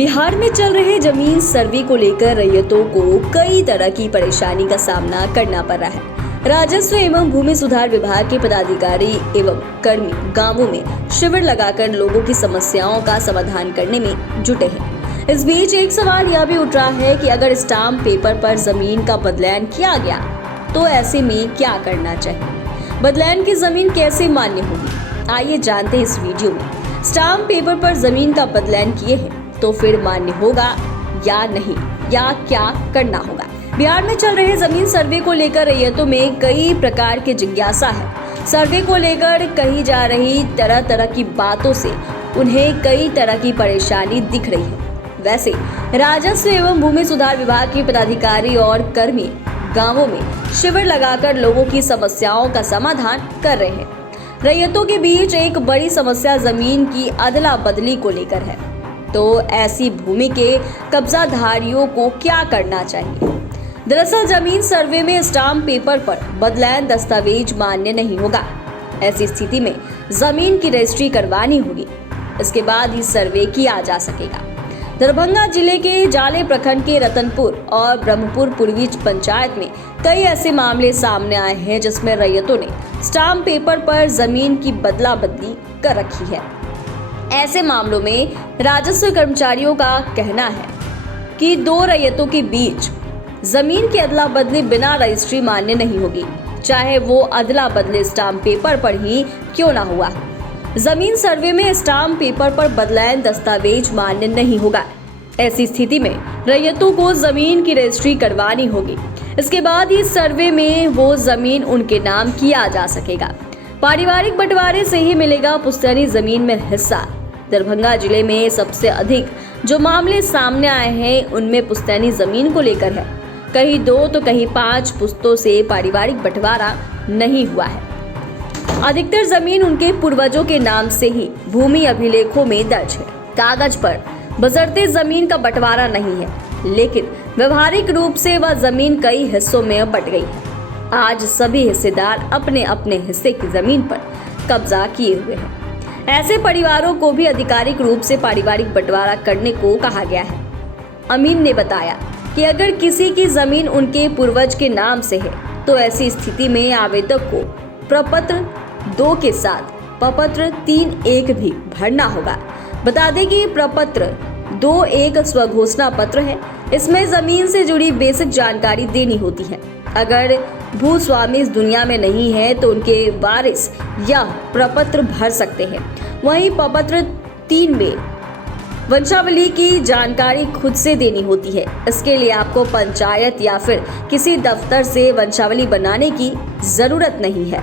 बिहार में चल रहे जमीन सर्वे को लेकर रैयतों को कई तरह की परेशानी का सामना करना पड़ रहा है। राजस्व एवं भूमि सुधार विभाग के पदाधिकारी एवं कर्मी गांवों में शिविर लगाकर लोगों की समस्याओं का समाधान करने में जुटे हैं। इस बीच एक सवाल यह भी उठ रहा है कि अगर स्टाम्प पेपर पर जमीन का बदलान किया गया तो ऐसे में क्या करना चाहिए, बदलान की जमीन कैसे मान्य होगी। आइए जानते हैं इस वीडियो में। स्टाम्प पेपर पर जमीन का बदलान किए हैं तो फिर मान्य होगा या नहीं, या क्या करना होगा। बिहार में चल रहे जमीन सर्वे को लेकर रैयतों में कई प्रकार की जिज्ञासा है। सर्वे को लेकर कही जा रही तरह तरह की बातों से उन्हें कई तरह की परेशानी दिख रही है। वैसे राजस्व एवं भूमि सुधार विभाग के पदाधिकारी और कर्मी गांवों में शिविर लगाकर लोगों की समस्याओं का समाधान कर रहे हैं। रैयतों के बीच एक बड़ी समस्या जमीन की अदला बदली को लेकर है, तो ऐसी भूमि के कब्जाधारियों को क्या करना चाहिए। दरअसल जमीन सर्वे में स्टाम्प पेपर पर बदलान दस्तावेज मान्य नहीं होगा। ऐसी स्थिति में जमीन की रजिस्ट्री करवानी होगी, इसके बाद ही सर्वे किया जा सकेगा। दरभंगा जिले के जाले प्रखंड के रतनपुर और ब्रह्मपुर पूर्वी पंचायत में कई ऐसे मामले सामने आए हैं जिसमें रैयतों ने स्टाम्प पेपर पर जमीन की बदला बदली कर रखी है। ऐसे मामलों में राजस्व कर्मचारियों का कहना है कि दो रैयतों के बीच जमीन की अदला बदली बिना रजिस्ट्री मान्य नहीं होगी, चाहे वो अदला बदले स्टाम्प पेपर पर ही क्यों ना हुआ। जमीन सर्वे में स्टाम्प पेपर पर बदलान दस्तावेज मान्य नहीं होगा। ऐसी स्थिति में रैयतों को जमीन की रजिस्ट्री करवानी होगी, इसके बाद ही सर्वे में वो जमीन उनके नाम किया जा सकेगा। पारिवारिक बंटवारे से ही मिलेगा पुश्तैनी जमीन में हिस्सा। दरभंगा जिले में सबसे अधिक जो मामले सामने आए हैं उनमें पुश्तैनी जमीन को लेकर है। कहीं 2 तो कहीं 5 पुश्तों से पारिवारिक बंटवारा नहीं हुआ है। अधिकतर जमीन उनके पूर्वजों के नाम से ही भूमि अभिलेखों में दर्ज है। कागज पर बशर्ते जमीन का बंटवारा नहीं है, लेकिन व्यवहारिक रूप से वह जमीन कई हिस्सों में बंट गई है। आज सभी हिस्सेदार अपने अपने हिस्से की जमीन पर कब्जा किए हुए हैं। ऐसे परिवारों को भी आधिकारिक रूप से पारिवारिक बंटवारा करने को कहा गया है। अमीन ने बताया कि अगर किसी की जमीन उनके पूर्वज के नाम से है तो ऐसी स्थिति में आवेदक को प्रपत्र 2 के साथ प्रपत्र 3(1) भी भरना होगा। बता दें कि प्रपत्र 2 एक स्वघोषणा पत्र है। इसमें जमीन से जुड़ी बेसिक जानकारी देनी होती है। अगर भूस्वामी इस दुनिया में नहीं है तो उनके वारिस यह प्रपत्र भर सकते हैं। वहीं प्रपत्र 3 में वंशावली की जानकारी खुद से देनी होती है। इसके लिए आपको पंचायत या फिर किसी दफ्तर से वंशावली बनाने की जरूरत नहीं है।